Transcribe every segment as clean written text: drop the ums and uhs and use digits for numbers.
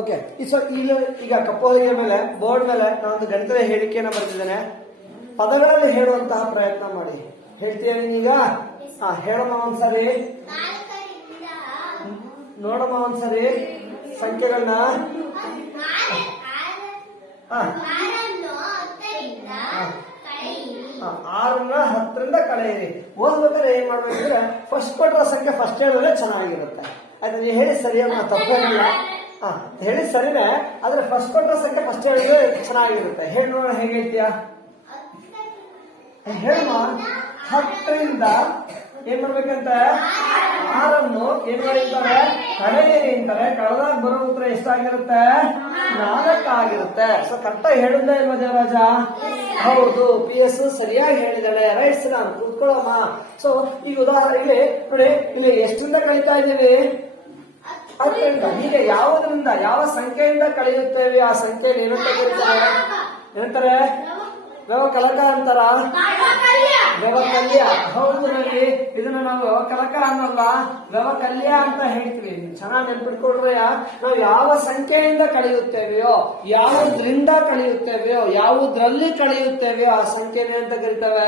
Okay. ಈಗ ಕಪ್ಪೋಲಿಗೆ ಮೇಲೆ board ಮೇಲೆ ನಾನೊಂದು ಗಣಿತದ ಹೇಳಿಕೆಯನ್ನು ಬರೆದಿದ್ದೇನೆ. ಪದಗಳಲ್ಲಿ ಹೇಳುವಂತಹ ಪ್ರಯತ್ನ ಮಾಡಿ. ಹೇಳ್ತೀಯ ನೀನೀಗ? ಹೇಳಮ್ಮ ಒಂದ್ಸರಿ, ನೋಡಮ್ಮ ಒಂದ್ಸರಿ ಸಂಖ್ಯೆಗಳನ್ನ. 6ನ್ನ 10ರಿಂದ ಕಳೆಯಿರಿ. ಓದ್ಬೇಕಾದ್ರೆ ಏನ್ ಮಾಡ್ಬೇಕಂದ್ರೆ ಫಸ್ಟ್ ಕೊಟ್ಟರ ಸಂಖ್ಯೆ ಫಸ್ಟ್ ಹೇಳಿದ್ರೆ ಚೆನ್ನಾಗಿರುತ್ತೆ. ಆಯ್ತಾ? ನೀವು ಹೇಳಿ ಸರಿಯಲ್ಲ, ತಪ್ಪೇನಿಲ್ಲ. ಹೇಳಿ ಸರಿನೇ, ಆದ್ರೆ ಫಸ್ಟ್ ಕೊಟ್ಟರ ಸಂಖ್ಯೆ ಫಸ್ಟ್ ಹೇಳಿದ್ರೆ ಚೆನ್ನಾಗಿರುತ್ತೆ. ಹೇಳಿ ನೋಡೋಣ, ಹೇಗೆ ಹೇಳ್ತೀಯ? ಹೇಳಮ್ಮ. 10ರಿಂದ ಏನ್ ಮಾಡ್ಬೇಕಂತ? 6ನ್ನು ಏನ್ ಮಾಡಿರ್ತಾರೆ? ಕಳೆಯಿರಿ ಅಂತಾರೆ. ಕಳೆದಾಗ ಬರೋ ಉತ್ತರ ಎಷ್ಟಾಗಿರುತ್ತೆ? 4 ಆಗಿರುತ್ತೆ. ಸೊ ಕರೆಕ್ಟಾಗಿ ಹೇಳುದೇ ಇಲ್ವಾ ದೇವರಾಜ? ಹೌದು, PS ಸರಿಯಾಗಿ ಹೇಳಿದಾಳೆ. ರೈಟ್ ಸರ್, ಕೂತ್ಕೊಳ್ಳಮ್ಮ. ಸೊ ಈಗ ಉದಾಹರಣೆಗೆ ನೋಡಿ, ಇಲ್ಲಿ ಎಷ್ಟರಿಂದ ಕಳೀತಾ ಇದ್ದೀವಿ? 10ರಿಂದ. ಹೀಗೆ ಯಾವುದರಿಂದ, ಯಾವ ಸಂಖ್ಯೆಯಿಂದ ಕಳೆಯುತ್ತೇವೆ ಆ ಸಂಖ್ಯೆಯಲ್ಲಿ ಏನಂತ ಕರೀತಾರೆ? ಏನಂತಾರೆ? ವ್ಯವಕಲಕ ಅಂತಾರ? ವ್ಯವಕಲ್ಯ. ಹೌದು ನೋಡಿ, ಇದನ್ನ ನಾವು ವ್ಯವಕಲಕ ಅನ್ನಲ್ಲ, ವ್ಯವಕಲ್ಯ ಅಂತ ಹೇಳ್ತೀವಿ. ಚೆನ್ನಾಗಿ ನೆನ್ಪಿಟ್ಕೊಡ್ರಿ. ನಾವು ಯಾವ ಸಂಖ್ಯೆಯಿಂದ ಕಳೆಯುತ್ತೇವೆಯೋ, ಯಾವುದ್ರಿಂದ ಕಳೆಯುತ್ತೇವೆಯೋ, ಯಾವುದ್ರಲ್ಲಿ ಕಳೆಯುತ್ತೇವೆಯೋ ಆ ಸಂಖ್ಯೆನೇ ಅಂತ ಕರಿತೇವೆ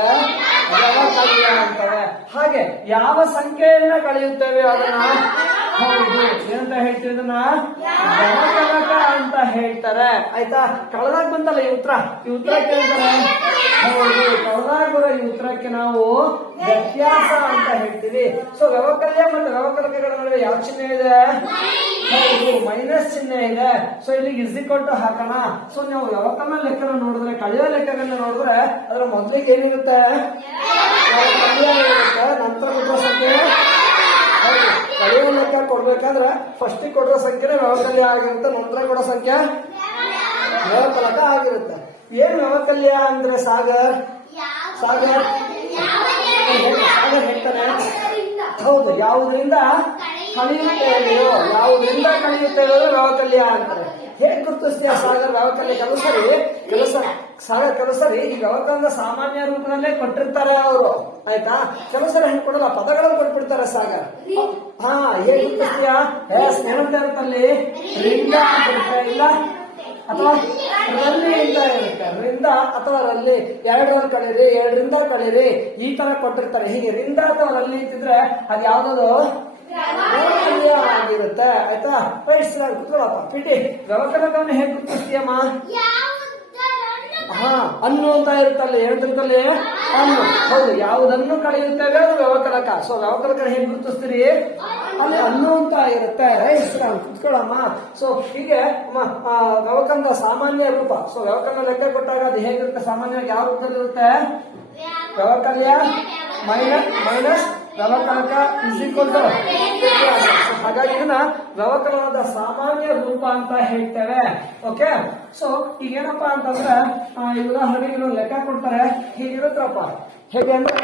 ವ್ಯವಕಲ್ಯ ಅಂತವೆ. ಹಾಗೆ ಯಾವ ಸಂಖ್ಯೆಯನ್ನ ಕಳೆಯುತ್ತೇವೆಯೋ ಅದನ್ನ ಹೌದು ಏನಂತ ಹೇಳ್ತೀವಿ? ಇದನ್ನ ವ್ಯವಕಲಕ ಅಂತ ಹೇಳ್ತಾರೆ. ಆಯ್ತಾ? ಕಳೆದಾಗ ಬಂತಲ್ಲ ಈ ಉತ್ತರ, ಈ ಉತ್ತರಕ್ಕೆ ಹೇಳ್ತಾರೆ ಹೌದು, ಕಳೆದಾಗ ಬರೋ ಈ ಉತ್ತರಕ್ಕೆ ನಾವು ವ್ಯತ್ಯಾಸ ಅಂತ ಹೇಳ್ತೀವಿ. ಸೊ ವ್ಯವಕಲ್ಯ ಮತ್ತು ವ್ಯವಕಲಕಗಳ ನಡುವೆ ಯಾವ ಚಿಹ್ನೆ ಇದೆ? ಹೌದು, ಮೈನಸ್ ಚಿಹ್ನೆ ಇದೆ. ಸೊ ಇಲ್ಲಿ ಇಸ್ಕೊಟ್ಟು ಹಾಕೋಣ. ಸೊ ನೀವು ವ್ಯವಕಲನ ಲೆಕ್ಕನ ನೋಡಿದ್ರೆ, ಕಳೆಯೋ ಲೆಕ್ಕಗಳನ್ನ ನೋಡಿದ್ರೆ ಅದ್ರ ಮೊದಲಿಗೆ ಏನಿರುತ್ತೆ? ವ್ಯವಕಲ್ಯ ಇರುತ್ತೆ. ನಂತರ ಕೊಟ್ಟೋ ಸಂಖ್ಯೆ, ಕಳೆಯೋ ಲೆಕ್ಕ ಕೊಡ್ಬೇಕಾದ್ರೆ ಫಸ್ಟ್ ಕೊಡೋ ಸಂಖ್ಯೆನೇ ವ್ಯವಕಲ್ಯ ಆಗಿರುತ್ತೆ, ನಂತರ ಕೊಡೋ ಸಂಖ್ಯೆ ವ್ಯವಕಲಕ ಆಗಿರುತ್ತೆ. ಏನ್ ವ್ಯವಕಲ್ಯ ಅಂದ್ರೆ? ಸಾಗರ್ ಹೇಳ್ತಾನೆ. ಹೌದು, ಯಾವುದರಿಂದ ಕಳೆಯುತ್ತೇವೆಯೋ, ಯಾವುದರಿಂದ ಕಳೆಯುತ್ತೇವೆಯೋ ವ್ಯವಕಲ್ಯ ಅಂತಾರೆ. ಹೇಗೆ ಗುರುತಿಸ್ತೀಯ ಸಾಗರ್ ವ್ಯವಕಲ್ಯ? ಕೆಲವು ಸರಿ ಈ ವ್ಯವಕಲನದ ಸಾಮಾನ್ಯ ರೂಪದಲ್ಲೇ ಕೊಟ್ಟಿರ್ತಾರೆ ಅವರು. ಆಯ್ತಾ? ಕೆಲವು ಸರಿ ಹೆಂಗ್ ಕೊಡಲ್ಲ, ಪದಗಳನ್ನು ಕೊಟ್ಬಿಡ್ತಾರೆ ಸಾಗರ್. ಹೇಗೆ ಗುರುತಿಸ್ತೀಯ? ಏನಂತ ಇರುತ್ತಲ್ಲಿ? ರಿಂದ ಅಂತ ಇರುತ್ತೆ, ಇಲ್ಲ ಅಥವಾ ರಲ್ಲಿ ಅಂತ ಇರುತ್ತೆ. ರಿಂದ ಅಥವಾ ರಲ್ಲಿ, 2 ಕಳೀರಿ, 2ರಿಂದ ಕಳೀರಿ, ಈ ತರ ಕೊಟ್ಟಿರ್ತಾರೆ. ಹೀಗೆ ರಿಂದ ಅಥವಾ ರಲ್ಲಿ ಅಂತಿದ್ರೆ ಅದು ಯಾವ್ದದು? ವ್ಯವಕಲ್ಯ ಆಗಿರುತ್ತೆ. ಆಯ್ತಾ? ಕುತ್ಕೊಳ್ಳಪ್ಪ. ಪಿಟಿ ವ್ಯವಕಲಕವನ್ನು ಹೇಗೆ ಗುರುತಿಸ್ತೀಯಮ್ಮ? ಅನ್ನು ಅಂತ ಇರುತ್ತಲ್ಲ, ಹೇಳ್ತಿರ್ತಲ್ಲಿ ಅನ್ನು. ಹೌದು, ಯಾವುದನ್ನು ಕಳೆಯುತ್ತೇವೆ ಅದು ವ್ಯವಕಲಕ. ಸೊ ವ್ಯವಕಲಕ ಹೇಗೆ ಗುರುತಿಸ್ತೀರಿ? ಅಲ್ಲಿ ಅನ್ನು ಅಂತ ಇರುತ್ತೆ. ರೈಟ್, ಕುತ್ಕೊಳ್ಳಮ್ಮ. ಸೊ ಹೀಗೆ ವ್ಯವಕಲನದ ಸಾಮಾನ್ಯ ರೂಪ. ಸೊ ವ್ಯವಕಲನ ಲೆಕ್ಕ ಕೊಟ್ಟಾಗ ಅದು ಹೇಗಿರುತ್ತೆ? ಸಾಮಾನ್ಯವಾಗಿ ಯಾವ ರೂಪದಲ್ಲಿರುತ್ತೆ? ವ್ಯವಕಲ್ಯ ಮೈನಸ್ ವ್ಯವಕಲಕ ಇಸ್ಕೊಟ್ಟು ವ್ಯತ್ಯಾಸ. ಹಾಗಾಗಿ ಇದನ್ನ ವ್ಯವಕಲನದ ಸಾಮಾನ್ಯ ರೂಪ ಅಂತ ಹೇಳ್ತೇವೆ. ಓಕೆ. ಸೊ ಈಗೇನಪ್ಪಾ ಅಂತಂದ್ರೆ ಉದಾಹರಣೆಗೆ ಲೆಕ್ಕ ಕೊಡ್ತಾರೆ. ಹೀಗಿರುತ್ತಪ್ಪ. ಹೇಗೆ ಅಂದ್ರೆ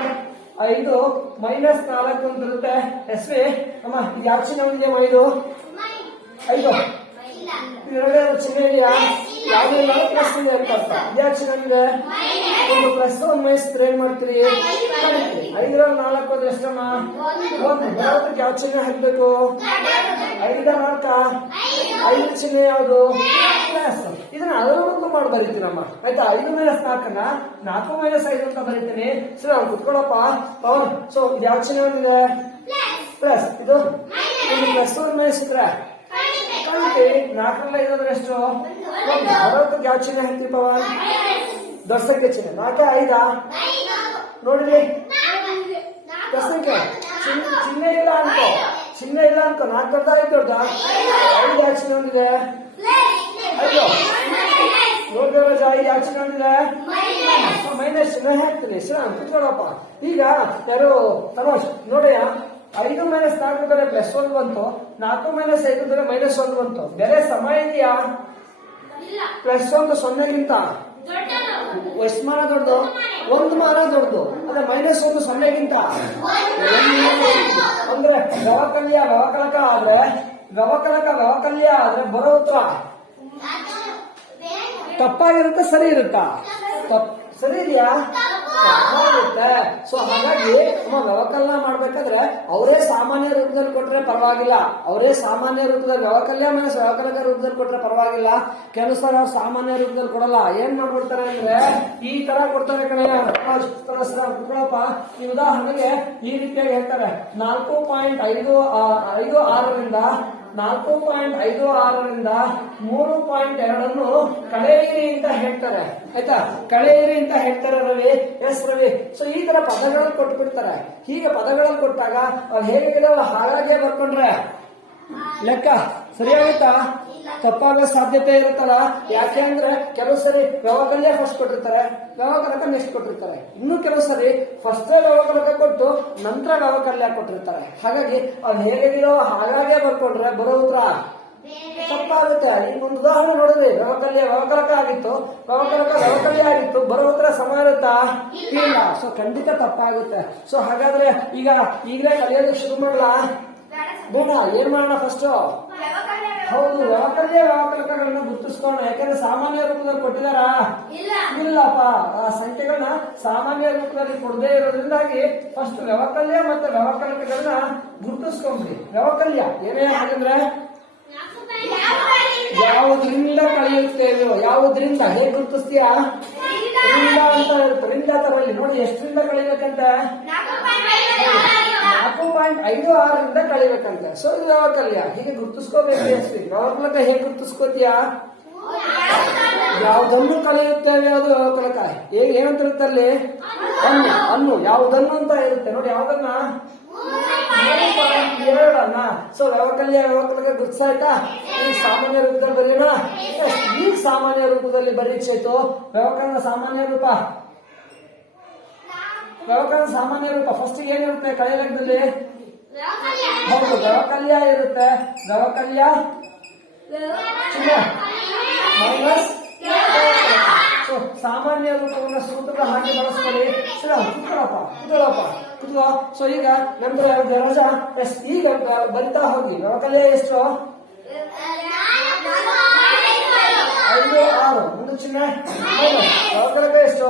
5 ಮೈನಸ್ 4 ಅಂತ ಇರುತ್ತೆ. ಎಸ್ವಿ ಅಮ್ಮ, ಯಾವ ಚಿಹ್ನೆ ಇದೆ? 5 ಎರಡೇ ಚಿಹ್ನೆ ಇದೆಯಾ? ಯಾವ್ದಿಲ್ಲ, ಪ್ಲಸ್ ಇದೆ ಅಂತ ಅರ್ಥ. ಯಾವ ಚಿಹ್ನೆ ಇದೆ? ಒಂದು ಪ್ಲಸ್ ಒಂದು ಮೈನಸ್ ಏನ್ ಮಾಡ್ತೀರಿ? 5ರಲ್ಲಿ 4 ಹೋದ್ರೆ ಎಷ್ಟಮ್ಮ? 1. ಬರೋದಕ್ಕೆ ಯಾವ ಚಿಹ್ನೆ ಹಾಕ್ಬೇಕು? 5 4 5 ಚಿಹ್ನೆ ಯಾವುದು? ಪ್ಲಸ್. ಇದನ್ನ ಅದರ ಮುಂದೆ ಮಾಡಿ ಬರೀತೀನಮ್ಮ. ಆಯ್ತಾ? 5 ಮೈನಸ್ 4ನ್ನ 4 ಮೈನಸ್ 5 ಅಂತ ಬರೀತೀನಿ. ಸರಿ, ಅವ್ನು ಕುತ್ಕೊಳ್ಳಪ್ಪ. ಸೊ ಯಾವ ಚಿಹ್ನೆ ಒಂದಿದೆ? ಪ್ಲಸ್. ಇದು ಪ್ಲಸ್ ಒಂದು ಮೈನಸ್ ಇದ್ರೆ 4ರಲ್ಲಿ 5 ಅಂದ್ರೆ ಎಷ್ಟು? 1. ಬರೋದಕ್ಕೆ ಯಾವ ಚಿಹ್ನೆ ಹಾಕ್ತೀವಿ ಪವನ್? ದೊಡ್ಡ ಸಂಖ್ಯೆ ಚಿಹ್ನೆ. 4 5 ನೋಡಿರಿ, ಸಂಖ್ಯೆ ಚಿಹ್ನೆ ಇಲ್ಲ ಅನ್ಕೋ, 4 ದೊಡ್ಡ 5 ದೊಡ್ಡ. 5 ಯಾವ ಚಿಹ್ನೆ ಹೊಂದಿದೆ? 5 ನೋಡಿದ್ರೆ 5 ಯಾವ ಚಿಹ್ನೆ ಹೊಂದಿದೆ? ಮೈನಸ್ ಚಿಹ್ನೆ ಹಾಕ್ತೀನಿ. ಕುತ್ಕೊಳ್ಳಪ್ಪ. ಈಗ ಯಾರು ತರೋಶ್ ನೋಡಯ್ಯ, 5 ಮೈನಸ್ 4 ಬೇರೆ ಪ್ಲಸ್ 1 ಬಂತು, 4 ಮೈನಸ್ 5 ಬೇರೆ ಮೈನಸ್ 1 ಬಂತು. ಬೇರೆ ಸಮ ಇದೆಯಾ? ಪ್ಲಸ್ 1 0ಗಿಂತ ಎಷ್ಟು ಮಾನ ದೊಡ್ಡದು? 1 ಮಾನ ದೊಡ್ಡದು. ಅದೇ ಮೈನಸ್ 1 0ಗಿಂತ ಅಂದ್ರೆ ವ್ಯವಕಲಕ ಆದ್ರೆ ವ್ಯವಕಲ್ಯ ಆದ್ರೆ ಬರೋ ಉತ್ತರ ತಪ್ಪಾಗಿರುತ್ತೆ, ಸರಿ ಇರುತ್ತಾ? ಸರಿ ಇದೆಯಾ? ತಪ್ಪಾಗುತ್ತೆ. ಸೊ ಹಾಗಾಗಿ ನಮ್ಮ ವ್ಯವಕಲನ ಮಾಡ್ಬೇಕಾದ್ರೆ ಅವರೇ ಸಾಮಾನ್ಯ ರೂಪದಲ್ಲಿ ಕೊಟ್ರೆ ಪರವಾಗಿಲ್ಲ, ಅವರೇ ಸಾಮಾನ್ಯ ರೂಪದಲ್ಲಿ ವ್ಯವಕಲ್ಯ ಮೈನಸ್ ವ್ಯವಕಲಕ ರೂಪದಲ್ಲಿ ಕೊಟ್ರೆ ಪರವಾಗಿಲ್ಲ. ಕೆಲವು ಸಲ ಅವ್ರು ಸಾಮಾನ್ಯ ರೂಪದಲ್ಲಿ ಕೊಡಲ್ಲ. ಏನ್ ಮಾಡ್ಬಿಡ್ತಾರೆ ಅಂದ್ರೆ ಈ ತರ ಕೊಡ್ತಾರೆ ಕಣೆ. ಕುತ್ಕೊಳ್ಳಪ್ಪ, ಈ ಉದಾಹರಣೆಗೆ ಈ ರೀತಿಯಾಗಿ ಹೇಳ್ತಾರೆ 4.56ರಿಂದ 4.56ರಿಂದ 3.2 ಕಳೆಯಿರಿ ಅಂತ ಹೇಳ್ತಾರೆ. ಆಯ್ತಾ, ಕಳೆಯಿರಿ ಅಂತ ಹೇಳ್ತಾರೆ ರವಿ. ಎಸ್ ರವಿ. ಸೊ ಈ ತರ ಪದಗಳನ್ನು ಕೊಟ್ಬಿಡ್ತಾರೆ. ಹೀಗೆ ಪದಗಳನ್ನು ಕೊಟ್ಟಾಗ ಅವ್ ಹೇಗಿದಾವ ಹಾಳಾಗೆ ಬರ್ಕೊಂಡ್ರೆ ಲೆಕ್ಕ ಸರಿಯಾಗುತ್ತಾ? ತಪ್ಪಾಗೋ ಸಾಧ್ಯತೆ ಇರುತ್ತಲ್ಲ. ಯಾಕೆಂದ್ರೆ ಕೆಲವು ಸರಿ ವ್ಯವಕಲ್ಯ ಫಸ್ಟ್ ಕೊಟ್ಟಿರ್ತಾರೆ, ವ್ಯವಕಲಕ ನೆಕ್ಸ್ಟ್ ಕೊಟ್ಟಿರ್ತಾರೆ. ಇನ್ನು ಕೆಲವು ಸರಿ ಫಸ್ಟ್ ವ್ಯವಕಲಕ ಕೊಟ್ಟು ನಂತರ ವ್ಯವಕಲ್ಯ ಕೊಟ್ಟಿರ್ತಾರೆ. ಹಾಗಾಗಿ ಅವ್ ಹೇಗಿರೋ ಹಾಗಾಗೆ ಬರ್ಕೊಂಡ್ರೆ ಬರೋ ಉತ್ತರ ತಪ್ಪಾಗುತ್ತೆ. ಈಗ ಒಂದು ಉದಾಹರಣೆ ನೋಡಿದ್ರಿ, ವ್ಯವಕಲ್ಯ ವ್ಯವಕಲಕ ಆಗಿತ್ತು, ವ್ಯವಕಲಕ ವ್ಯವಕಲ್ಯ ಆಗಿತ್ತು, ಬರೋ ಉತ್ತರ ಸಮ ಇರುತ್ತಾ? ಇಲ್ಲ. ಸೊ ಖಂಡಿತ ತಪ್ಪಾಗುತ್ತೆ. ಸೊ ಹಾಗಾದ್ರೆ ಈಗಲೇ ಕಲಿಯೋದಕ್ಕೆ ಶುರು ಮಾಡಲಾ? ಬೇಡ, ಏನ್ ಮಾಡೋಣ ಫಸ್ಟ್? ಹೌದು, ವ್ಯವಕಲ್ಯ ವ್ಯವಕಲಕಗಳನ್ನ ಗುರುತಿಸ್ಕೋಣ. ಯಾಕಂದ್ರೆ ಸಾಮಾನ್ಯ ರೂಪದಲ್ಲಿ ಕೊಟ್ಟಿದಾರಾ? ಇಲ್ಲಪ್ಪ. ಆ ಸಂಖ್ಯೆಗಳನ್ನ ಸಾಮಾನ್ಯ ರೂಪದಲ್ಲಿ ಕೊಡದೇ ಇರೋದ್ರಿಂದಾಗಿ ಫಸ್ಟ್ ವ್ಯವಕಲ್ಯ ಮತ್ತೆ ವ್ಯವಕಲಕಗಳನ್ನ ಗುರುತಿಸ್ಕೊಂಡ್ರಿ. ವ್ಯವಕಲ್ಯ ಏನೇ ಹಾಗಂದ್ರೆ ಯಾವುದ್ರಿಂದ ಕಳೆಯುತ್ತೇವೋ, ಯಾವುದ್ರಿಂದ ಹೇಗೆ ಗುರುತಿಸ್ತೀಯಾ? ರಿಂದ ಅಂತ ಇರುತ್ತೆ. ರಿಂದ ತಗೊಳ್ಳಿ ನೋಡಿ, ಎಷ್ಟರಿಂದ ಕಳಿಬೇಕಂತ? 4.56ರಿಂದ ಕಳಿಬೇಕಂತ. ಸೊ ಇದು ವ್ಯವಕಲ್ಯ. ಹೀಗೆ ಗುರುತಿಸ್ಕೋಬೇಕು. ವ್ಯವಕಲಕ ಹೇಗೆ ಗುರುತಿಸ್ಕೋತೀಯಾ? ಯಾವುದನ್ನು ಕಳೆಯುತ್ತೇವೆ ಅದು ವ್ಯವಕಲಕ. ಏನಂತ ಅಲ್ಲಿ ಅನ್ನು, ಅನ್ನು ಯಾವುದನ್ನು ಅಂತ ಇರುತ್ತೆ ನೋಡಿ. ಯಾವುದನ್ನ? 3.2. ಸೊ ವ್ಯವಕಲ್ಯ ವ್ಯವಕಲಕ ಗುರುತಿಸಾಯ್ತಾ? ಈ ಸಾಮಾನ್ಯ ರೂಪದಲ್ಲಿ ಬರೆಯೋಣ. ಈ ಸಾಮಾನ್ಯ ರೂಪದಲ್ಲಿ ಬರೀ ಚೇತು. ವ್ಯವಕಲನ ಸಾಮಾನ್ಯ ರೂಪ, ವ್ಯವಕಲನ ಸಾಮಾನ್ಯ ರೂಪ ಫಸ್ಟ್ ಏನಿರುತ್ತೆ ಕಳೆಯಲೆಕ್ಕದಲ್ಲಿ? ಹೌದು, ವ್ಯವಕಲ್ಯ ಇರುತ್ತೆ. ವ್ಯವಕಲ್ಯ ಮೈನಸ್. ಸೊ ಸಾಮಾನ್ಯ ರೂಪವನ್ನು ಸೂತ್ರದ ಹಾಗೆ ಬಳಸ್ಕೊಳ್ಳಿ. ಕುತ್ಕೋ. ಸೊ ಈಗ ನಮ್ದು ರಜಾ ಈಗ ಬರಿತಾ ಹೋಗಿ. ವ್ಯವಕಲ್ಯ ಎಷ್ಟು? 5, 6. ಮುಂದೆ ಚಿನ್ನ ವ್ಯವಕಲಕ ಎಷ್ಟು?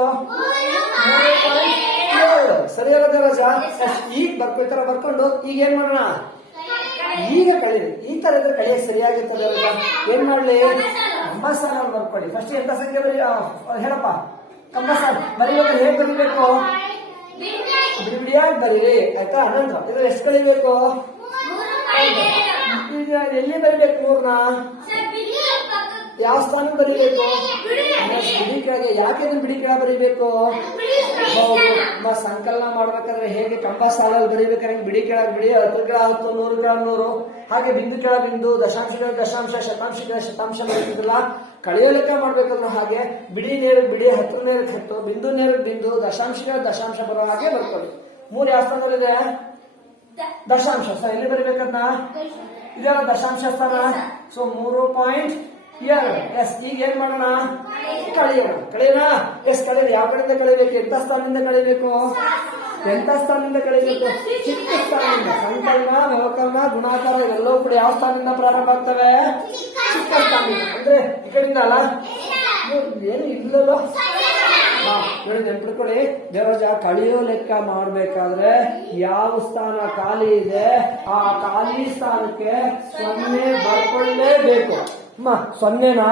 3.2. ಸರಿಯಾಗತ್ತೆ ರಜಾ. ಈಗ ಬರ್ಕೊಳ್ತಾರ. ಬರ್ಕೊಂಡು ಈಗ ಏನ್ ಮಾಡೋಣ? ಈಗ ಕಳೀರಿ. ಈ ತರ ಇದ್ರೆ ಕಳಿಯಕ್ಕೆ ಸರಿಯಾಗಿರ್ತದೆ. ಏನ್ ಮಾಡ್ಲಿ? ಕಂಬಸಾಲ ಬರ್ಕೊಳ್ಳಿ. ಫಸ್ಟ್ ಎಂತ ಸಂಖ್ಯೆ ಬರೀ ಹೇಳಪ್ಪ. ಕಂಬಸಾಲ ಬರೀಬೇಕು. ಹೇಗೆ ಬರೀಬೇಕು? ಬಿಡಿಯಾಗಿ ಬರೀರಿ. ಆಯ್ತಾ? ಅನಂತರ ಇದ್ರ ಎಷ್ಟು ಕಳಿಬೇಕು? ಎಲ್ಲಿ ಬರೀಬೇಕು? 3ನ ಯಾವ ಸ್ಥಾನ ಬರೀಬೇಕು? ಬಿಡಿ ಕೆಳಗೆ. ಯಾಕೆ ಬಿಡಿ ಕೆಳ ಬರೀಬೇಕು? ಹೌದು, ಸಂಕಲನ ಮಾಡ್ಬೇಕಾದ್ರೆ ಹೇಗೆ ಕಂಬ ಸಾಲಲ್ಲಿ ಬರೀಬೇಕಾದ್ರೆ ಬಿಡಿ ಕೆಳಗೆ ಬಿಡಿ, 10 ಕೆಳ 10, 100 ಕೆಳ 100, ಹಾಗೆ ಬಿಂದು ಕೆಳ ಬಿಂದು, ದಶಾಂಶ ಕೆಳ ದಶಾಂಶ, ಶತಾಂಶ ಕೆಳ ಶತಾಂಶ ಬರೀತಿದ್ರಲ್ಲ. ಕಳೆಯೋ ಲೆಕ್ಕ ಮಾಡ್ಬೇಕಂದ್ರೆ ಹಾಗೆ ಬಿಡಿ ನೇರಕ್ಕೆ ಬಿಡಿ, 10 ನೇರಕ್ಕೆ 10, ಬಿಂದು ನೇರಕ್ಕೆ ಬಿಂದು, ದಶಾಂಶ ಕೆಳ ದಶಾಂಶ ಬರೋ ಹಾಗೆ ಬರ್ಕೊಳ್ಳಿ. 3 ಯಾವ ಸ್ಥಾನದಲ್ಲಿದೆ? ದಶಾಂಶ. ಸೊ ಎಲ್ಲಿ ಬರೀಬೇಕನ್ನ? ಇದೆಲ್ಲ ದಶಾಂಶ ಸ್ಥಾನ. ಸೊ 3.2. ಎಸ್. ಈಗ ಏನ್ ಮಾಡೋಣ? ಕಳೆಯೋಣ. ಎಸ್ ಕಳೆಯೋಣ. ಯಾವ ಕಡೆಯಿಂದ ಕಳಿಬೇಕು? ಎಂತ ಸ್ಥಾನದಿಂದ ಕಳಿಬೇಕು? ಎಂತ ಸ್ಥಾನದಿಂದ ಕಳಿಬೇಕು? ಚಿಕ್ಕ ಸ್ಥಾನದಿಂದ. ಸಂಕಲನ, ವ್ಯವಕಲನ, ಗುಣಾಕಾರ ಇವೆಲ್ಲವೂ ಕೂಡ ಯಾವ ಸ್ಥಾನದಿಂದ ಪ್ರಾರಂಭ ಆಗ್ತವೆ? ಚಿಕ್ಕ ಸ್ಥಾನದಿಂದ. ಅಂದ್ರೆ ಈ ಕಡೆಯಿಂದ ಅಲ್ಲ, ಏನು ಇಲ್ಲല്ലോ. ನೋಡಿ ನೆನ್ಪಿಟ್ಕೊಳ್ಳಿ. ದೇವರಾಜ ಕಳೆಯೋ ಲೆಕ್ಕ ಮಾಡ್ಬೇಕಾದ್ರೆ ಯಾವ ಸ್ಥಾನ ಖಾಲಿ ಇದೆ ಆ ಖಾಲಿ ಸ್ಥಾನಕ್ಕೆ 0 ಬರ್ಕೊಳ್ಳೇಬೇಕು. 0ನ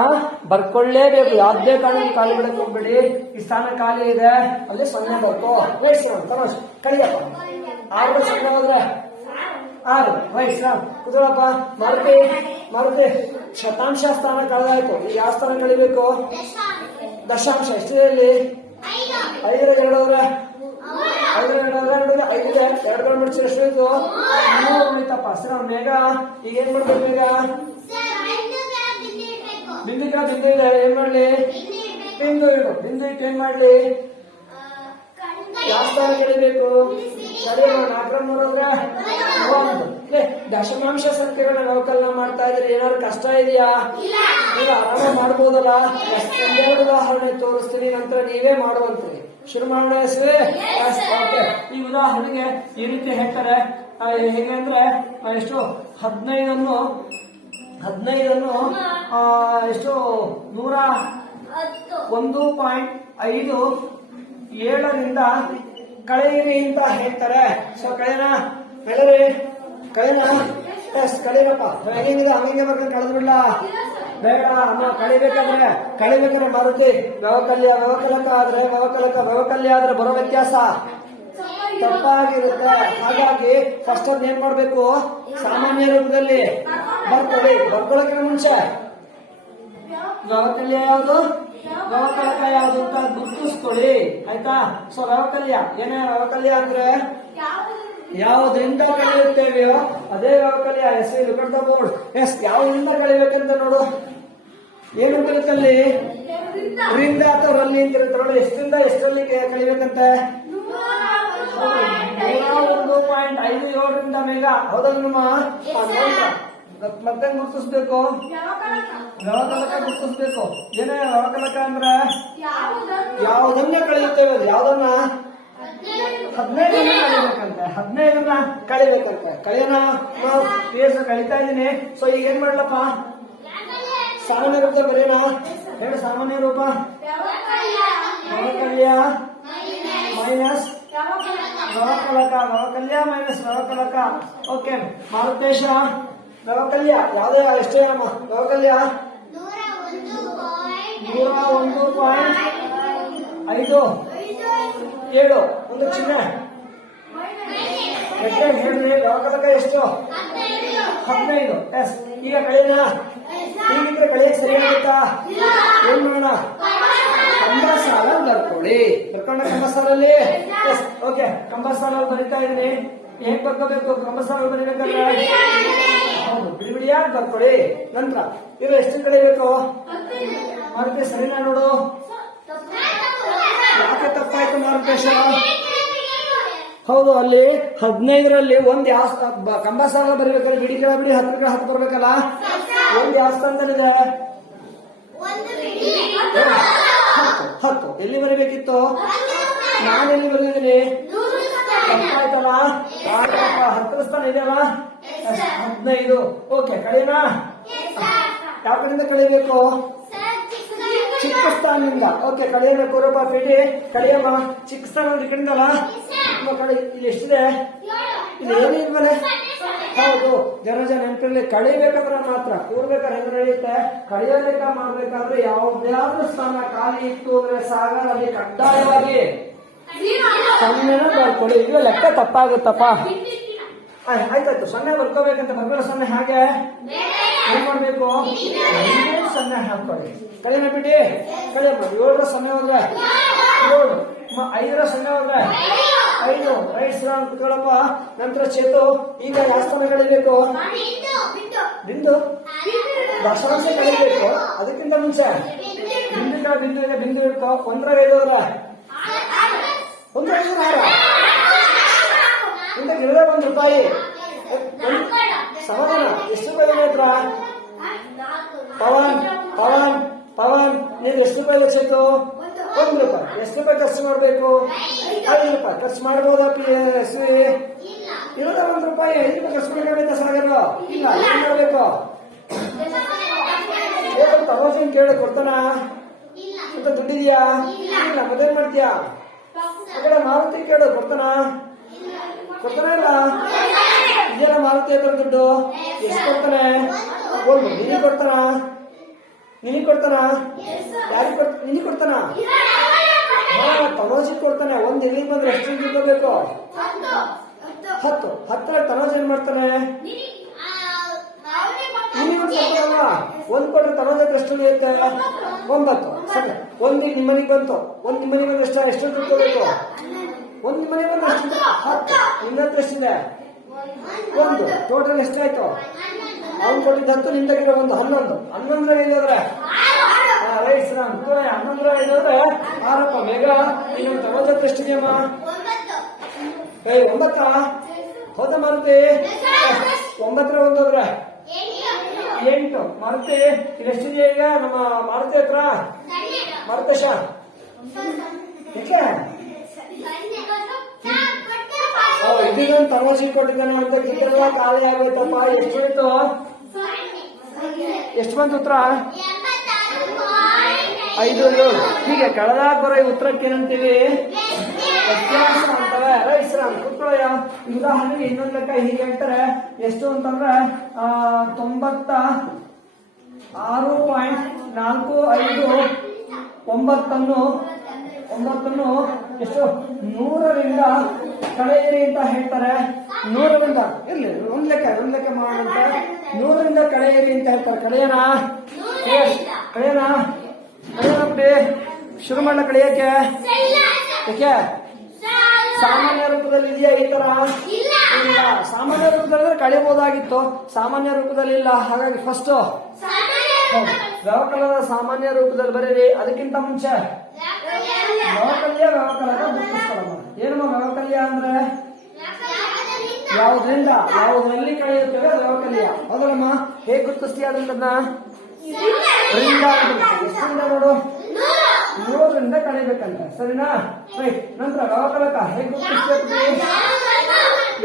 ಬರ್ಕೊಳ್ಳೇಬೇಕು. ಯಾವ್ದೇ ಕಾರಣಕ್ಕೂ ಖಾಲಿ ಬಿಡಕ್ಕೆ ಹೋಗ್ಬೇಡಿ. ಈ ಸ್ಥಾನ ಖಾಲಿ ಇದೆ, ಅಲ್ಲಿ 0 ಬರ್ಕೋ. ಕಳಿಯಪ್ಪ. 6 0 ಹೋದ್ರೆ 6. ಕುದಳಪ್ಪ. ಮರುತಿ ಶತಾಂಶ ಸ್ಥಾನ ಕಳೆದಾಯ್ತು. ಈಗ ಯಾವ ಸ್ಥಾನ ಕಳಿಬೇಕು? ದಶಾಂಶ. ಎಷ್ಟಿದೆ ಇಲ್ಲಿ? 5 2 ಹೋದ್ರೆ 5 2 ಮುಡಿಸಿ ಎಷ್ಟು ಇತ್ತು? 3 ಉಳಿತಪ್ಪ. ಸರ್ ಬೇಗ ಈಗ ಏನ್ ಮಾಡ್ಬೇಕು? ಬೇಗ ಬಿಂದಿಕ ಬಿಂದು ಇದೆ. ಏನ್ ಮಾಡ್ಲಿ? ಬಿಂದು ಇಡು. ಬಿಂದು ಇಟ್ಟು ಏನ್ ಮಾಡ್ಲಿ? ಯಾವ ಸ್ಥಾನ ಕಳಿಬೇಕು? ಸರಿ, 4 3 ಹೋದ್ರೆ ದಶಮಾಂಶ ಸಂಖ್ಯೆಗಳನ್ನ ವ್ಯವಕಲನ ಮಾಡ್ತಾ ಇದ್ರೆ ಏನಾದ್ರು ಕಷ್ಟ ಇದೆಯಾ? ಈಗ ಆರಾಮ ಮಾಡ್ಬೋದಲ್ಲ. ಒಂದೆರಡು ಉದಾಹರಣೆ ತೋರಿಸ್ತೀನಿ, ನಂತರ ನೀವೇ ಮಾಡುವಂತೀರಿ. ಶುರು ಮಾಡೋಣ. ಈ ಉದಾಹರಣೆಗೆ ಈ ರೀತಿ ಹೇಳ್ತಾರೆ. ಹೇಗೆ ಅಂದ್ರೆ ಎಷ್ಟು? 15 ಎಷ್ಟು? 101.5 7ರಿಂದ ಕಳೆಯಿರಿ ಅಂತ ಹೇಳ್ತಾರೆ. ಸೊ ಕಳೆನ ಎಲ್ಲರಿ ಕಳೆನ ಎಸ್ ಕಳೆಯಪ್ಪ ಹೆಂಗಿದೆ ಹಂಗೆ ಬರ್ಕೊಂಡು ಕಳೆದು ಬಿಡ್ಲ ಬೇಡ ಕಳಿಬೇಕಾದ್ರೆ ಮಾರುತಿ ವ್ಯವಕಲಕ ಆದ್ರೆ ವ್ಯವಕಲ್ಯ ಆದ್ರೆ ಬರೋ ವ್ಯತ್ಯಾಸ ತಪ್ಪಾಗಿರುತ್ತೆ. ಹಾಗಾಗಿ ಫಸ್ಟ್ ಅದ್ ಏನ್ ಮಾಡ್ಬೇಕು, ಸಾಮಾನ್ಯ ರೂಪದಲ್ಲಿ ಬರ್ಕೊಳ್ಳೋಕೆ ಮುಂಚೆ ವ್ಯವಕಲ್ಯ ಯಾವುದು ವ್ಯವಕಲಕ ಯಾವುದು ಅಂತ ಗುರುತಿಸ್ಕೊಳ್ಳಿ ಆಯ್ತಾ. ಸೊ ವ್ಯವಕಲ್ಯ ಏನೇ ವ್ಯವಕಲ್ಯ ಅಂದ್ರೆ ಯಾವುದರಿಂದ ಕಳೆಯುತ್ತೇವೆಯೋ ಅದೇ ವ್ಯವಕಲ್ಯ. Yes look at the board. Yes ಯಾವುದರಿಂದ ಕಳಿಬೇಕಂತ ನೋಡು, ಏನು ಕಲಿತಲ್ಲಿ ರಿಂದ ಅಥವಾ ರಲ್ಲಿ ಅಂತ ಇರುತ್ತೆ ನೋಡಿ. ಎಷ್ಟರಿಂದ ಎಷ್ಟರಲ್ಲಿ ಕಳಿಬೇಕಂತ 101.57ರಿಂದ ಮೇಘ ಹೌದಲ್ಲ ನಮ್ಮ ಮತ್ತೆ ಗುರುತಿಸ್ಬೇಕು. ವ್ಯವಕಲಕ ಗುರುತಿಸ್ಬೇಕು. ಏನೇ ವ್ಯವಕಲಕ ಅಂದ್ರೆ ಯಾವುದನ್ನ ಕಳೆಯುತ್ತೇವೆ, ಯಾವುದನ್ನ 15 ಕಳಿಬೇಕಂತೆ. ಕಳೆಯನ ಪೇಸ್ ಕಳಿತಾ ಇದ್ದೀನಿ. ಸೊ ಈಗ ಏನ್ ಮಾಡ್ಲಪ್ಪ, ಸಾಮಾನ್ಯ ರೂಪ ಬರೀನ ಹೇಳಿ. ಸಾಮಾನ್ಯ ರೂಪ ವ್ಯವಕಲ್ಯ ಮೈನಸ್ ವ್ಯವಕಲ್ಯ ಮೈನಸ್ ವ್ಯವಕಲಕ. ಓಕೆ ಮಾರುತೇಶ ವ್ಯವಕಲ್ಯ ಯಾವುದೇ ಎಷ್ಟೇ ನಮ್ಮ ವ್ಯವಕಲ್ಯ 101.57 ಒಂದು ಚಿಹ್ನೆ ಹೇಳ್ರಿ. ವ್ಯವಕಲಕ ಎಷ್ಟು 15. ಎಸ್ ಈಗ ಕಳೆಯೋಣ. ಹೀಗಿದ್ರೆ ಕಳೆಯಕ್ಕೆ ಸರಿ ಆಗುತ್ತಾ, ಏನ್ ಮಾಡೋಣ, ಕಂಬಸಾಲ ಬರ್ಕೊಳ್ಳಿ. ಬರ್ಕೊಂಡ ಕಂಬಸಾಲಲ್ಲಿ ಎಸ್ ಓಕೆ ಕಂಬಸಾಲ ಬರೀತಾ ಇದೀನಿ. ಹೇಗ್ ಬರ್ಕೋಬೇಕು, ಕಂಬಸಾಲ ಬರೀಬೇಕಾದ್ರೆ ಹೌದು ಬಿಡಿಯಾಗಿ ಬರ್ಕೊಳ್ಳಿ. ನಂತರ ಇದು ಎಷ್ಟು ಕಳಿಬೇಕು ಮಾರುತಿ ಸರಿನಾ ನೋಡು. ಯಾಕೆ ತಪ್ಪಾಯ್ತು ಮಾರುತೇಶ? ಹೌದು ಅಲ್ಲಿ 15ರಲ್ಲಿ ಒಂದ್ ಯಾವ ಕಂಬಸಾಲ ಬರೀಬೇಕಾದ್ರೆ ಬಿಡಿ ಕೆಳ ಬಿಡಿ 10 10 ಬರ್ಬೇಕಲ್ಲ. ಒಂದ್ ಯಾವ ಸ್ಥಾನದಲ್ಲಿದೆ 10. ಎಲ್ಲಿ ಬರೀಬೇಕಿತ್ತು, ನಾನೆಲ್ಲಿ ಬರೆದಿದ್ದೀನಿ ತಪ್ಪಾಯ್ತಲ್ಲ. 10 ಸ್ಥಾನ ಇದೆಯಲ್ಲ 15. ಓಕೆ ಕಳೆಯೋಣ. ಯಾವ ಕಡೆಯಿಂದ ಕಳಿಬೇಕು, ಚಿಕ್ಕ ಸ್ಥಾನದಿಂದ. ಓಕೆ ಕಳೆಯೋಣ. ಕೂರಪ್ಪ ಪೇಟಿ ಕಳೆಯಮ್ಮ. ಚಿಕ್ಕ ಸ್ಥಾನ ಒಂದು ಕಡೆಯಿಂದಲ್ಲ ಕಡೆ. ಇಲ್ಲಿ ಎಷ್ಟಿದೆ, ಇಲ್ಲಿ ಏನಿಲ್ವಲ್ಲ. ಹೌದು ಜನ ನೆನಪಿರ್ಲಿ, ಕಳಿಬೇಕಾದ್ರೆ ಮಾತ್ರ ಕೂರ್ಬೇಕಾದ್ರೆ ಹೆಂಗ್ ನಡೆಯುತ್ತೆ, ಕಳೆಯಲೇಕ ಮಾಡ್ಬೇಕಾದ್ರೆ ಯಾವ್ದಾದ್ರು ಸ್ಥಾನ ಖಾಲಿ ಇತ್ತು ಅಂದ್ರೆ ಸಾಗರ್ ಅಲ್ಲಿ ಕಡ್ಡಾಯವಾಗಿ ಸೊನ್ನೆನ ಬರ್ಕೊಳ್ಳಿ. ಈಗ ಲೆಕ್ಕ ತಪ್ಪಾಗುತ್ತಪ್ಪ. ಆಯ್ತಾಯ್ತು, 0 ಬರ್ಕೋಬೇಕಂತ ಬರ್ಬೇಡ. 0 ಹಾಗೆ ಏನ್ ಮಾಡ್ಬೇಕು, 0 ಹಾಕೊಳ್ಳಿ. ಕಳೆನ ಬಿಡಿ ಕಳೆಯಮ್ಮ. 7ರ 0 ಹೋದ್ರೆ 7, 5ರ 0 ಹೋದ್ರೆ 5. ರೈಟ್ ಶ್ರಾಮ್ ಕುತ್ಕೊಳ್ಳಪ್ಪ. ನಂತರ ಚೇತು ಈಗ ಯಾವ ಸ್ಥಾನ ಕಳಿಬೇಕು, ಬಿಂದು ದಶಾಂಶ ಕಳಿಬೇಕು. ಅದಕ್ಕಿಂತ ಮುಂಚೆ ಬಿಂದು ಇದೆ, ಬಿಂದು ಇಟ್ಕೋ. 1ರ 5 ಹೋದ್ರೆ 1ರ 5 6 ಇಂತ ಗಿಡದ ₹1 ಸಮಾಧಾನ. ಎಷ್ಟು ರೂಪಾಯಿ ಮಾತ್ರ ಪವನ್ ನೀನು ಎಷ್ಟು ರೂಪಾಯಿ ವೆಚ್ಚಿತ್ತು, ₹1. ಎಷ್ಟು ರೂಪಾಯಿ ಖರ್ಚು ಮಾಡಬೇಕು, ₹5 ಖರ್ಚು ಮಾಡಬಹುದಾ? ಇರೋದ ₹1. ₹5 ಖರ್ಚು ಮಾಡಬೇಕಾಯ್ತಾ ಸಾಗರ? ಇಲ್ಲ. ಏನ್ ಮಾಡ್ಬೇಕು, ತಮಾಷೆನ್ ಕೇಳಿ ಕೊಡ್ತಾನ ಅಂತ ದುಡ್ಡಿದ್ಯಾ? ಇಲ್ಲ. ಮದೇನ್ ಮಾಡ್ತೀಯಾ? ಆ ಕಡೆ ಮಾರುತಿ ಕೇಳು, ಕೊಡ್ತಾನ ಇಲ್ಲ? ಇದೇನ ಮಾರುತಿ ಹತ್ರ ದುಡ್ಡು ಎಷ್ಟು ಕೊಡ್ತಾನೆ? 1. ನಿನಗೆ ಕೊಡ್ತಾನ? ಯಾರಿಗೆ ನಿನಗೆ ಕೊಡ್ತಾನ? ತನೋಜಿ ಕೊಡ್ತಾನೆ. 1 ಇಲ್ಲಿಗೆ ಬಂದ್ರೆ ಎಷ್ಟು ದುಡ್ಡು 10. 10ರ ತನೋಜ್ ಏನ್ ಮಾಡ್ತಾನೆ? ಒಂದು ಕೊಟ್ರೆ ತನೋಜ್ ಎಷ್ಟು ಉಳಿಯುತ್ತೆ? 9. ಸರಿ, 1 ನಿಮ್ಮನಿಗೆ ಬಂತು. 1 ನಿಮ್ಮನಿಗೆ ಬಂದು ಎಷ್ಟು ದುಡ್ಕೋಬೇಕು? 1 ನಿಮ್ಮನಿಗೆ ಬಂದು ಎಷ್ಟು? 10. ನಿನ್ನ ಹತ್ರ ಎಷ್ಟಿದೆ? 1. ಟೋಟಲ್ ಎಷ್ಟಾಯ್ತು? ಅವ್ನು ಕೊಟ್ಟಿದ್ದು 10, ನಿಂದಾಗಿರೋ 1 11. 11ರ 5 ಹೋದ್ರೆ ರೈಟ್ ರಾಮ್ 11ರ 5 ಹೋದ್ರೆ 6. ಬೇಗ ಇನ್ನೊಂದು ತನೋಜ್ ಹತ್ರ ಎಷ್ಟಿದೆಯಮ್ಮ? 9. ಹೌದಾ ಮಾರುತಿ? 9ರ 1 ಹೋದ್ರೆ 8. ಮಾರುತಿ ಇದೆಷ್ಟಿದೆಯಾ ಈಗ ನಮ್ಮ ಮಾರುತಿ ಹತ್ರ? ಮಾರುತೇಶ ಇದನ್ನೊಂದು ತಮಾಷೆ ಕೊಟ್ಟಿದ್ದಾನೆ ಅಂತ ಕಿತ್ತಲ್ಲ ಖಾಲಿ ಆಗೋಯ್ತಪ್ಪ. ಎಷ್ಟು ಹೋಯ್ತು? ಎಷ್ಟು ಬಂತು ಉತ್ತರ? 5 7. ಹೀಗೆ ಕಳೆದಾಗ ಬರೋ ಉತ್ತರಕ್ಕೆ ಏನಂತೀವಿ? ವ್ಯತ್ಯಾಸ ಅಂತಾರೆ. ರೈಟ್ ಶ್ರಾಮ್ ಕುತ್ಕೊಳ್ಳಯ್ಯ. ಉದಾಹರಣೆಗೆ ಇನ್ನೊಂದು ಲೆಕ್ಕ ಹೀಗೆ ಹೇಳ್ತಾರೆ. ಎಷ್ಟು ಅಂತಂದ್ರೆ 96.45 9 ಎಷ್ಟು 100ರಿಂದ ಕಳೆಯಿರಿ ಅಂತ ಹೇಳ್ತಾರೆ. 100ರಿಂದ ಇರ್ಲಿ ಒಂದ್ ಲೆಕ್ಕ ಮಾಡೋಣಂತೆ. 100ರಿಂದ ಕಳೆಯಿರಿ ಅಂತ ಹೇಳ್ತಾರೆ. ಕಳೆಯೋಣ ಬಿಡಿ. ಶುರು ಮಾಡಲ ಕಳೆಯಕ್ಕೆ. ಯಾಕೆ ಸಾಮಾನ್ಯ ರೂಪದಲ್ಲಿ ಇದೆಯಾ ಈ ತರ? ಇಲ್ಲ. ಸಾಮಾನ್ಯ ರೂಪದಲ್ಲಿ ಕಳೆಯಬಹುದಾಗಿತ್ತು, ಸಾಮಾನ್ಯ ರೂಪದಲ್ಲಿ ಇಲ್ಲ. ಹಾಗಾಗಿ ಫಸ್ಟ್ ವ್ಯವಕಲನದ ಸಾಮಾನ್ಯ ರೂಪದಲ್ಲಿ ಬರೀರಿ. ಅದಕ್ಕಿಂತ ಮುಂಚೆ ವ್ಯವಕಲನ ಗುರುತಿಸ್ಕೊಳ್ಳೋಣ. ಏನಮ್ಮ ವ್ಯವಕಲ್ಯ ಅಂದ್ರೆ? ಯಾವುದರಲ್ಲಿ ಕಳೆಯುತ್ತೇವೆ ವ್ಯವಕಲ್ಯ. ಹೌದಲ್ಲಮ್ಮ? ಹೇಗೆ ಗುರುತಿಸ್ತೀಯ ಅದನ್ನ? ಎಷ್ಟರಿಂದ ನೋಡು, 100ರಿಂದ ಕಳಿಬೇಕಂತ. ಸರಿನಾ? ರೈಟ್. ನಂತರ ವ್ಯವಕಲಕ ಹೇಗೆ ಗುರುತಿಸ್ಬೇಕು?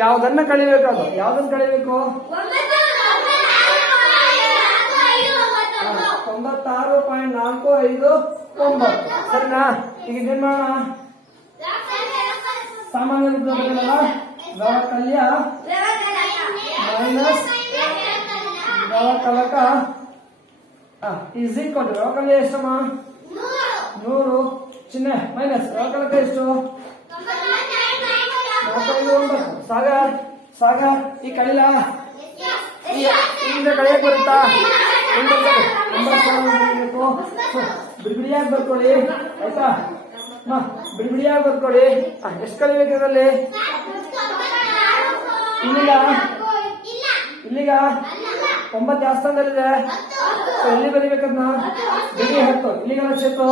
ಯಾವ್ದನ್ನ ಕಳಿಬೇಕು? ಅದು ಯಾವ್ದನ್ನ ಕಳಿಬೇಕು? 96.459. ಸರಿನಾ? ಈಗ ಇದೇನ್ ಮಾಡೋಣ? ಸಾಮಾನ್ಯ ರೂಪದಲ್ಲ ವ್ಯವಕಲ್ಯ ಮೈನಸ್ ವ್ಯವಕಲಕ ಈಸ್ ಈಕ್ವಲ್ ಟು ವ್ಯವಕಲ್ಯ ಎಷ್ಟಮ್ಮ? 100 ಚಿಹ್ನೆ ಮೈನಸ್ ವ್ಯವಕಲಕ ಎಷ್ಟು? 459. ಸಾಗರ್ ಈ ಕಳಿಲ ಈಗ ಕಳೆಯಕ್ ಬರುತ್ತಾ? ಬಿಡಿಬಿಡಿಯಾಗಿ ಬರ್ಕೊಳ್ಳಿ ಆಯ್ತಾ? ಬಿಡಿಬಿಡಿಯಾಗಿ ಬರ್ಕೊಳ್ಳಿ. ಎಷ್ಟು ಕಲಿಬೇಕು ಇದರಲ್ಲಿ? ಇಲ್ಲಿಗ 9 ಯಾವ ಸ್ಥಾನದಲ್ಲಿದೆ? ಎಲ್ಲಿ ಬರಿಬೇಕದ್ನ? ಬಿಡಿ 10. ಇಲ್ಲಿಗೆ ಎಷ್ಟು?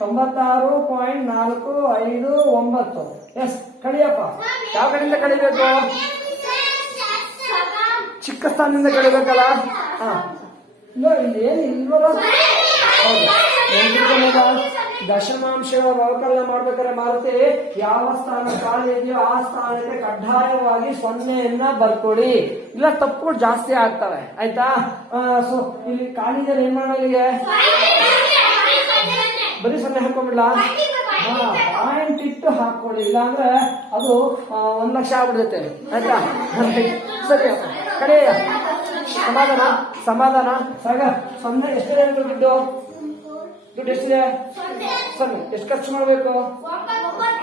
96.459. ಎಸ್ ಕಳಿಯಪ್ಪ. ಯಾವ ಕಡೆಯಿಂದ ಕಳಿಬೇಕು? ಚಿಕ್ಕ ಸ್ಥಾನದಿಂದ ಕಳಿಬೇಕಲ್ಲ. ಇಲ್ಲಿ ಏನು ಇಲ್ವಲ್ಲ? ದಶಮಾಂಶ ವ್ಯವಕಲನ ಮಾಡ್ಬೇಕಾದ್ರೆ ಮಾರುತಿ ಯಾವ ಸ್ಥಾನ ಖಾಲಿ ಇದೆಯೋ ಆ ಸ್ಥಾನಕ್ಕೆ ಕಡ್ಡಾಯವಾಗಿ 0ನ್ನ ಬರ್ಕೊಡಿ. ಇಲ್ಲ ತಪ್ಪುಗಳು ಜಾಸ್ತಿ ಆಗ್ತವೆ ಆಯ್ತಾ? ಸೊ ಇಲ್ಲಿ ಖಾಲಿದಲ್ಲಿ ಏನ್ ಮಾಡೋಣ? ಇಲ್ಲಿಗೆ ಬರೀ 0 ಹಾಕೊಂಡ್ಬಿಡ್ಲ? ಪಾಯಿಂಟ್ ಇಟ್ಟು ಹಾಕೊಳ್ಳಿ. ಇಲ್ಲ ಅಂದ್ರೆ ಅದು 1 ಲಕ್ಷ ಆಗ್ಬಿಡ್ತೈತೆ ಆಯ್ತಾ? ಸರಿ ಕಡೆ ಸಮಾಧಾನ ಸಾಗ. 0 ಎಷ್ಟಿದೆ ಅಂತ ದುಡ್ಡು ಎಷ್ಟಿದೆ? 0. ಎಷ್ಟು ಖರ್ಚು ಮಾಡ್ಬೇಕು?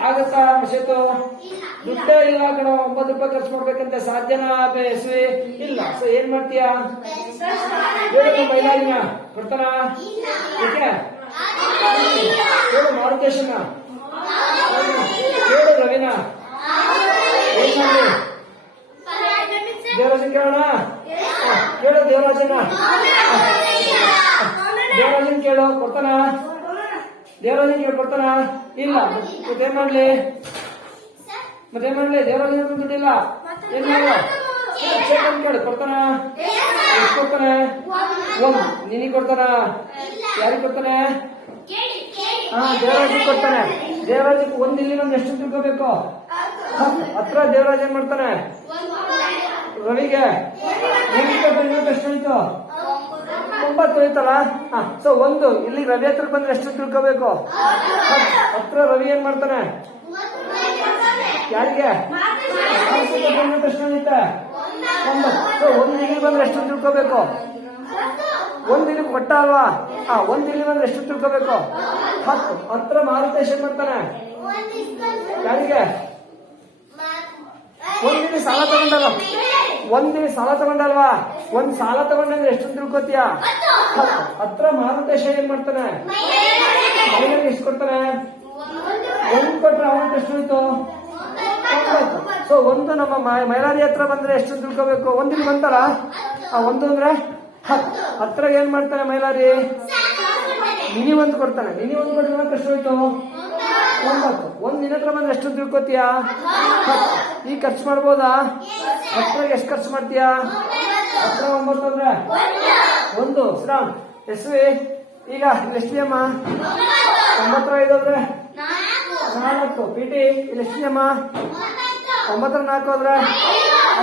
ಆಗತ್ತಾ ಮಶೇತು? ದುಡ್ಡೇ ಇಲ್ಲ ಕಣ. 9 ರೂಪಾಯಿ ಖರ್ಚು ಮಾಡ್ಬೇಕಂತ ಸಾಧ್ಯನಾ ಬೇಸ್ವಿ? ಇಲ್ಲ. ಸೊ ಏನ್ ಮಾಡ್ತೀಯಾ? ಮೈಲಾರಿನ ಕೊಡ್ತಾನ? ಯಾಕೆ ಕೇಳು ಮಾರುತೇಶನ, ಕೇಳು ರವಿನ, ಏನ್ ಮಾಡಿ ದೇವರಾಜನ್ ಕೇಳೋಣ. ಕೇಳು ದೇವರಾಜನ ಕೇಳು ಕೊಡ್ತಾನ? ದೇವರಾಜನ್ ಕೇಳಿ ಕೊಡ್ತಾನ? ಇಲ್ಲ. ಮತ್ತೇನ್ ಮಾಡ್ಲಿ? ದೇವರಾಜನ್ ದುಡ್ಡಿಲ್ಲ. ಏನ್ ಮಾಡ? ಕೇಳು ಕೊಡ್ತಾನ? ಎಷ್ಟು ಕೊಡ್ತಾನೆ? 1. ನಿನಗೆ ಕೊಡ್ತಾನ? ಯಾರಿಗೆ ಕೊಡ್ತಾನೆ? ದೇವರಾಜ್ ಕೊಡ್ತಾನೆ. ದೇವರಾಜ್ 1 ಇಲ್ಲಿ ನಮ್ಗೆ ಎಷ್ಟು ತಿಳ್ಕೋಬೇಕು? 10. ದೇವರಾಜ್ ಏನ್ ಮಾಡ್ತಾನೆ? ರವಿಗೆ ಎಷ್ಟು ಹೋಯ್ತು? 9 ಹೋಯ್ತಲ್ಲ. ಸೊ 1 ಇಲ್ಲಿ ರವಿ ಹತ್ರ ಬಂದ್ರೆ ಎಷ್ಟು ತಿಳ್ಕೋಬೇಕು? 10. ರವಿ ಏನ್ ಮಾಡ್ತಾನೆ? ಯಾರಿಗೆ? ಎಷ್ಟು ಹೋಯ್ತೆ? 9. ಸೊ 1 ಇಲ್ಲಿ ಬಂದ್ರೆ ಎಷ್ಟು ತಿಳ್ಕೋಬೇಕು? 1 ಇಲ್ಲಿ ಕೊಟ್ಟ ಅಲ್ವಾ? 1 ಇಲ್ಲಿ ಬಂದ್ರೆ ಎಷ್ಟು ತಿಳ್ಕೋಬೇಕು? 10. 10 ಮಾರುತೇಶ್ ಏನ್ ಮಾಡ್ತಾನೆ? ಯಾರಿಗೆ? 1 ಇಲ್ಲಿ ಸಾಲ ತಗೊಂಡಲ್ವಾ? 1 ಇಲ್ಲಿ ಸಾಲ ತಗೊಂಡಲ್ವಾ? 1 ಸಾಲ ತಗೊಂಡ್ರೆ ಎಷ್ಟು ತಿಳ್ಕೊತೀಯ? 10 ಮಾರುತೇಶ ಏನ್ ಮಾಡ್ತಾನೆ? ಎಷ್ಟು ಕೊಡ್ತಾನೆ? 1 ಕೊಟ್ರೆ ಅವನಿಗೆ ಎಷ್ಟು ಹೋಯ್ತು? 9. ಸೊ 1 ನಮ್ಮ ಮೈಲಾರಿ ಹತ್ರ ಬಂದ್ರೆ ಎಷ್ಟು ತಿಳ್ಕೋಬೇಕು? 1 ಇಲ್ಲಿ ಬಂತಲ್ಲ. 1 ಅಂದ್ರೆ 10 ಏನ್ ಮಾಡ್ತಾನೆ ಮೈಲಾರಿ? ಮಿನಿ 1 ಕೊಡ್ತಾನೆ. ಮಿನಿ 1 ಕೊಟ್ಟರೆ ಎಷ್ಟು ಹೋಯ್ತು? 9. 1 ನಿನ್ನ ಹತ್ರ ಬಂದ್ರೆ ಎಷ್ಟು ತಿಳ್ಕೊತೀಯ? 10. ಈಗ ಖರ್ಚು ಮಾಡ್ಬೋದಾ? 10 ಎಷ್ಟು ಖರ್ಚು ಮಾಡ್ತೀಯಾ? 10 9 ಅಂದ್ರೆ 1. ಶ್ರಾಮ್ ಎಸ್ವಿ ಈಗ ಎಷ್ಟಿದೆಯಮ್ಮ? 95 ಅಂದ್ರೆ 4. ಪಿಟಿ ಇಲ್ಲಿ ಎಷ್ಟಿದೆಯಮ್ಮ? 9 4 ಅಂದ್ರೆ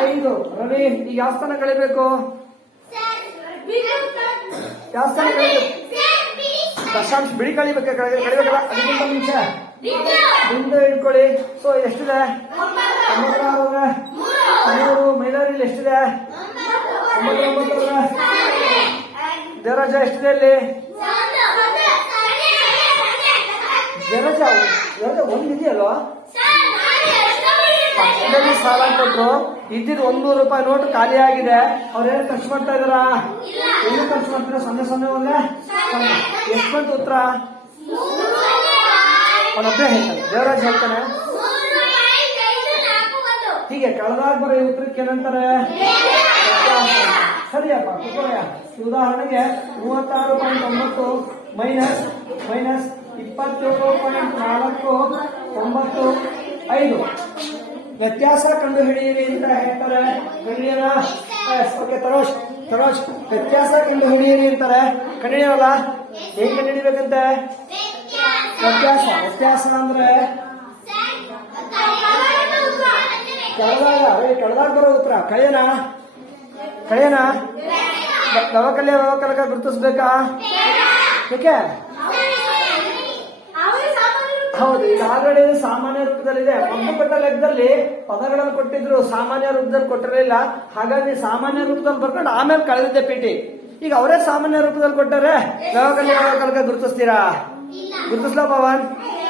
5. ರವಿ ಈಗ ಯಾವ ಸ್ಥಾನ ಕಳಿಬೇಕು? ಯಾವ ಸ್ಥಾನ ಕಳಿಬೇಕು? ದಶಾಂಶ ಬಿಡಿ ಕಳಿಬೇಕಲ್ಲ. ಅದಕ್ಕಿಂತ ಮುಂಚೆ ಬಿಂದು ಇಟ್ಕೊಳ್ಳಿ. ಸೊ ಎಷ್ಟಿದೆ? 96 3 ಮೈದಾನಲ್ಲಿ ಎಷ್ಟಿದೆ? 99 ದೇವರಾಜ ಎಷ್ಟಿದೆ ಇಲ್ಲಿ? ದೇವರಾಜ ಒಂದಿದೆಯಲ್ವಾ? ಪಕ್ಕದಲ್ಲಿ ಸಾಲ ಕೊಟ್ರು, ಇದ್ದಿದ್ದು 100 ರೂಪಾಯಿ ನೋಟ್ ಖಾಲಿ ಆಗಿದೆ. ಅವ್ರೇನು ಖರ್ಚು ಮಾಡ್ತಾ ಇದಾರ? ಏನು ಖರ್ಚು ಮಾಡ್ತಾರೆ? 0 ಒಂದೇ ಎಷ್ಟು ಬಂತು ಉತ್ತರ? ಅವನೊಬ್ಬೇ ಹೇಳ್ತಾನೆ, ದೇವರಾಜ್ ಹೇಳ್ತಾನೆ. ಹೀಗೆ ಕಳೆದಾಗ ಬರೋ ಉತ್ತರಕ್ಕೆ ಏನಂತಾರೆ? ಸರಿಯಪ್ಪ ಕುತ್ಕೊಳ್ಳಯ್ಯ. ಉದಾಹರಣೆಗೆ 36.9 ಮೈನಸ್ 27.495 ವ್ಯತ್ಯಾಸ ಕಂಡು ಹಿಡಿಯಿರಿ ಅಂತ ಹೇಳ್ತಾರೆ. ಕಂಡಿಡಿಯೋಣ? ಓಕೆ ತರೋಶ್ ವ್ಯತ್ಯಾಸ ಕಂಡು ಹಿಡಿಯಿರಿ ಅಂತಾರೆ. ಕಂಡಿಡಿಯೋಲ್ಲ? ಹೇಗೆ ಕಂಡುಹಿಡಿಬೇಕಂತೆ? ವ್ಯತ್ಯಾಸ ಅಂದ್ರೆ ಕಳೆದಾಗ ಬರೋ ಉತ್ತರ. ಕಳೆಯನ ವ್ಯವಕಲಕ ಗುರುತಿಸ್ಬೇಕಾ? ಏಕೆ? ಹೌದು, ಈಗ ಆಲ್ರೆಡಿ ಸಾಮಾನ್ಯ ರೂಪದಲ್ಲಿದೆ. ಮೊದಲು ಕೊಟ್ಟ ಲೆಕ್ಕದಲ್ಲಿ ಪದಗಳನ್ನು ಕೊಟ್ಟಿದ್ರು, ಸಾಮಾನ್ಯ ರೂಪದಲ್ಲಿ ಕೊಟ್ಟಿರಲಿಲ್ಲ. ಹಾಗಾಗಿ ಸಾಮಾನ್ಯ ರೂಪದಲ್ಲಿ ಬರ್ಕೊಂಡು ಆಮೇಲೆ ಕಳೆದಿದ್ದೆ ಪಿಟಿ. ಈಗ ಅವರೇ ಸಾಮಾನ್ಯ ರೂಪದಲ್ಲಿ ಕೊಟ್ಟರೆ ವ್ಯವಕಲಕ ಗುರುತಿಸ್ತೀರಾ? ಗುರುತಿಸ್ಲಾ ಪವನ್?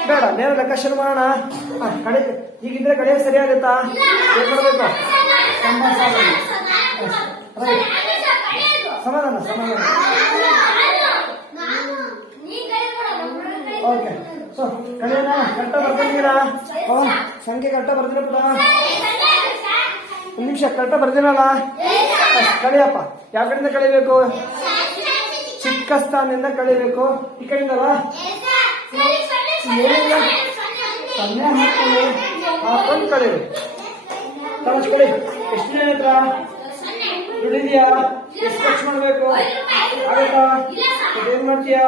ಬೇಡ, ನೇರ ಲೆಕ್ಕ ಶುರು ಮಾಡೋಣ. ಕಡೆ ಹೀಗಿದ್ರೆ ಕಡೆ ಸರಿಯಾಗುತ್ತಾ? ಏನ್ ಮಾಡಬೇಕು? ಸಮಾಧಾನ. ಓಕೆ, ಸೊ ಕಡೆಯನ್ನ ಕರೆಕ್ಟ ಬರ್ತಿದ್ದೀರಾ? ಸಂಖ್ಯೆ ಕರೆಕ್ಟ ಬರ್ತೀರ ಪುಟ? 1 ನಿಮಿಷ ಕರೆಕ್ಟ ಬರ್ತೀನಲ್ಲ? ಕಳಿಯಪ್ಪ. ಯಾವ ಕಡೆಯಿಂದ ಕಳಿಬೇಕು? ಚಿಕ್ಕ ಸ್ಥಾನದಿಂದ ಕಳಿಬೇಕು. ಈ ಕಡೆಯಿಂದಲ್ಲ? ಏನಿಲ್ಲ, 0 ಹಾಕೊಂಡು ಕಳೀರಿ. ತರಸ್ಕೊಡಿ. ಎಷ್ಟು ಜನ ಹತ್ರ ದುಡಿದ್ಯಾ? ಎಷ್ಟು ಖರ್ಚು ಮಾಡ್ಬೇಕು? ಆಗತ್ತಾ? ಏನ್ ಮಾಡ್ತೀಯಾ?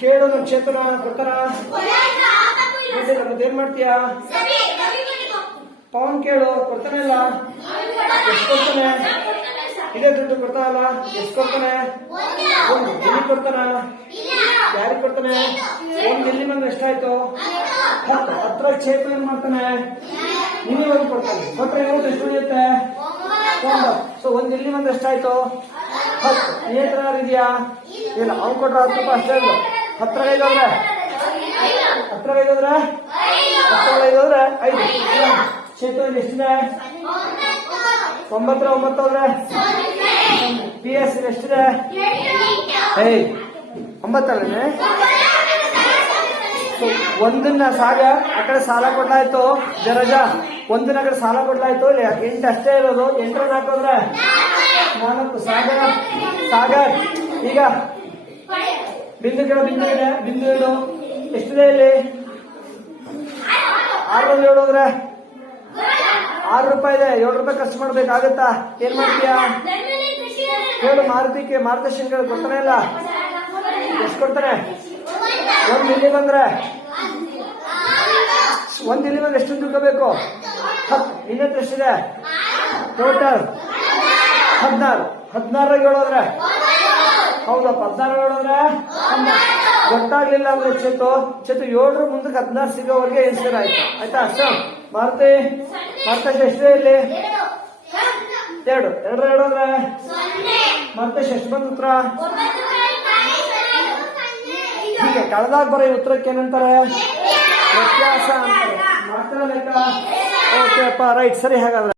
ಕೇಳು. ನಕ್ಷತ್ರ ಕೊಡ್ತಾರ? ಮತ್ತೇನ್ ಮಾಡ್ತೀಯಾ? ಪವನ್ ಕೇಳು, ಕೊಡ್ತಾನೆ ಇಲ್ಲ? ಎಷ್ಟು ಕೊಡ್ತಾನೆ? ಇದೇ ದುಡ್ಡು ಕೊಡ್ತಾನಲ್ಲ? ಎಷ್ಟು ಕೊಡ್ತಾನೆ? 1 ಇಲ್ಲಿ ಕೊಡ್ತಾನ? ಯಾರಿಗೆ ಕೊಡ್ತಾನೆ? 1 ಇಲ್ಲಿ ಬಂದ್ರೆ ಎಷ್ಟಾಯ್ತು? 10. 10 ಚೇತು ಏನ್ ಮಾಡ್ತಾನೆ? ನಿನ್ನೆ 1 ಕೊಡ್ತಾನೆ. ಕೊಟ್ರೆ ಎಷ್ಟು ಉಳಿಯುತ್ತೆ? 9. ಸೊ 1 ಇಲ್ಲಿ ಬಂದ್ರೆ ಎಷ್ಟಾಯ್ತು? 10. ನೇತ್ರ ಇದೆಯಾ? ಇಲ್ಲ, ಅವ್ನು ಕೊಟ್ರೆ 10 ರೂಪಾಯಿ ಅಷ್ಟೇ. 10 5 ಚೇತು ಇಲ್ಲಿ ಎಷ್ಟಿದೆ? 9 ಹೋದ್ರೆ ಪಿ ಎಸ್ ಎಷ್ಟಿದೆ? 9 ಅಲ್ಲೇ. ಒಂದನ್ನ ಆ ಕಡೆ ಸಾಲ ಕೊಡ್ಲಾಯ್ತು. ಜರಜ ಒಂದನ್ನ ಆ ಕಡೆ ಸಾಲ ಕೊಡ್ಲಾಯ್ತು. ಇಲ್ಲಿ 8 ಅಷ್ಟೇ ಇರೋದು. 8 ಹಾಕೋದ್ರೆ 4. ಸಾಗರ್ ಈಗ ಬಿಂದು ಕೇಳೋ. ಬಿಂದು ಹೇಳು ಎಷ್ಟಿದೆ ಇಲ್ಲಿ? 6 ಹೇಳೋದ್ರೆ 6 ರೂಪಾಯಿ ಇದೆ. 7 ರೂಪಾಯಿ ಖರ್ಚು ಮಾಡ್ಬೇಕಾಗತ್ತಾ? ಏನ್ ಮಾಡ್ತೀಯಾ? ಹೇಳು. ಮಾರುತೇಶನ್ ಕೊಡ್ತಾನೆ ಇಲ್ಲ? ಎಷ್ಟು ಕೊಡ್ತಾನೆ? 1 ಇಲ್ಲಿ ಬಂದ್ರೆ 1 ಇಲ್ಲಿ ಬಂದ್ರೆ ಎಷ್ಟು ದುಡ್ಕೋಬೇಕು? 10. ಇನ್ನೆಂತ ಎಷ್ಟಿದೆ ಟೋಟಲ್? 16. 16 ಹೇಳೋದ್ರೆ ಹೌದಪ್ಪ. 16 ಹೇಳೋದ್ರೆ ಗೊತ್ತಾಗ್ಲಿಲ್ಲ ಅಂದ್ರೆ ಚೇತು 7 ಮುಂದಕ್ಕೆ 16 ಸಿಗೋವರೆಗೆ ಎನ್ಸರ್ ಆಯ್ತು. ಆಯ್ತಾ? ಅಷ್ಟ ಮಾರ್ತೇಶ್ ಎಷ್ಟಿದೆ ಇಲ್ಲಿ? 2 ಹೇಳೋದ್ರೆ ಮಾರ್ತೇಶ್ ಎಷ್ಟು ಬಂದ ಉತ್ತರ? ಹೀಗೆ ಕಳೆದಾಗ ಬರೋ ಉತ್ತರಕ್ಕೆ ಏನಂತಾರೆ? ವ್ಯತ್ಯಾಸ ಅಂತಾರೆ. ಮಾತ್ರ ಲೆಕ್ಕ. ಓಕೆ ಅಪ್ಪ, ರೈಟ್, ಸರಿ. ಹಾಗಾದ್ರೆ